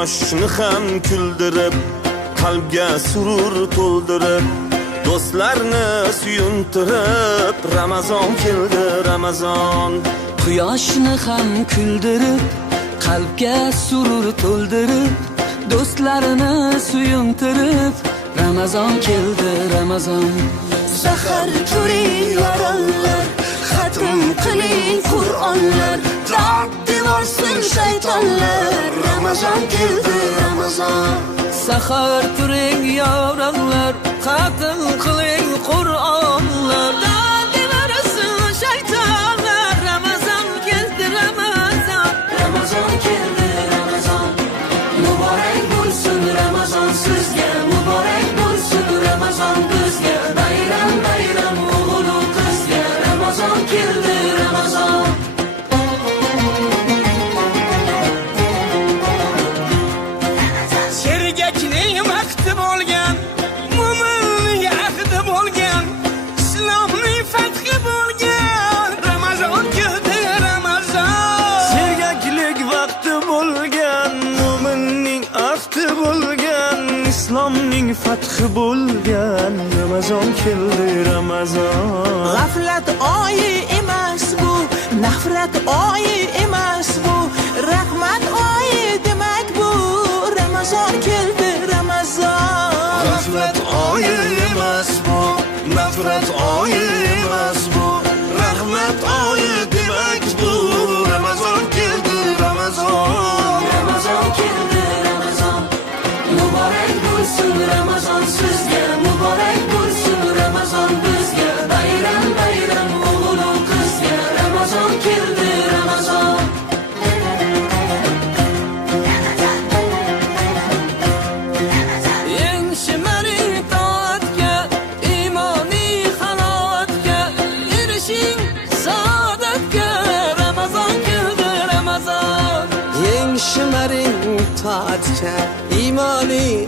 quyoshni ham kuldirib, qalbga surur to'ldirib, do'stlarni suyuntirib, Ramazon keldi, Ramazon. Quyoshni ham kuldirib, qalbga surur to'ldirib, do'stlarini suyuntirib, Ramazon keldi, Ramazon. Sahar ko'ring yorollar, xatm qiling Qur'onlar, dod devorsin shaytonlar. Ramazon keldi, Ramazon. Sahar turing yorog'lar, xatm qiling Qur'onlar, dod devorsin shaytonlar. Ramazon keldi, Ramazon. Ramazon keldi, Ramazon. Muborak bo'lsin Ramazon sizga, muborak bo'lsin Ramazon bizga. Bayram bayram o'g'il qizga, Ramazon keldi, Ramazon. Sergakning vaqti bo'lgan, mo'minning ahdi bo'lgan, islomning fathi bo'lgan, Ramazon keldi, Ramazon. Sergaklik vaqti bo'lgan, mo'minning ahdi bo'lgan, islomning fathi bo'lgan, Ramazon keldi, Ramazon. G'aflat oyi emas bu, nafrat oyi emas bu, rahmat oyi demak bu. Ramazon keldi, Ramazon. G'aflat oyi emas bu, nafrat oyi emas bu, rahmat oyi demak bu. Ramazon keldi, Ramazon. Ramazon keldi, Ramazon. Muborak bo'lsin Ramazon sizga, muborak bo'lsin Ramazon bizga. Bayram bayram o'g'il qizga, Ramazon keldi, Ramazon. Eng shimariy toatga, imoniy halovatga erishing saodatga. Ramazon keldi, Ramazon. Eng shimariy toatga, imoniy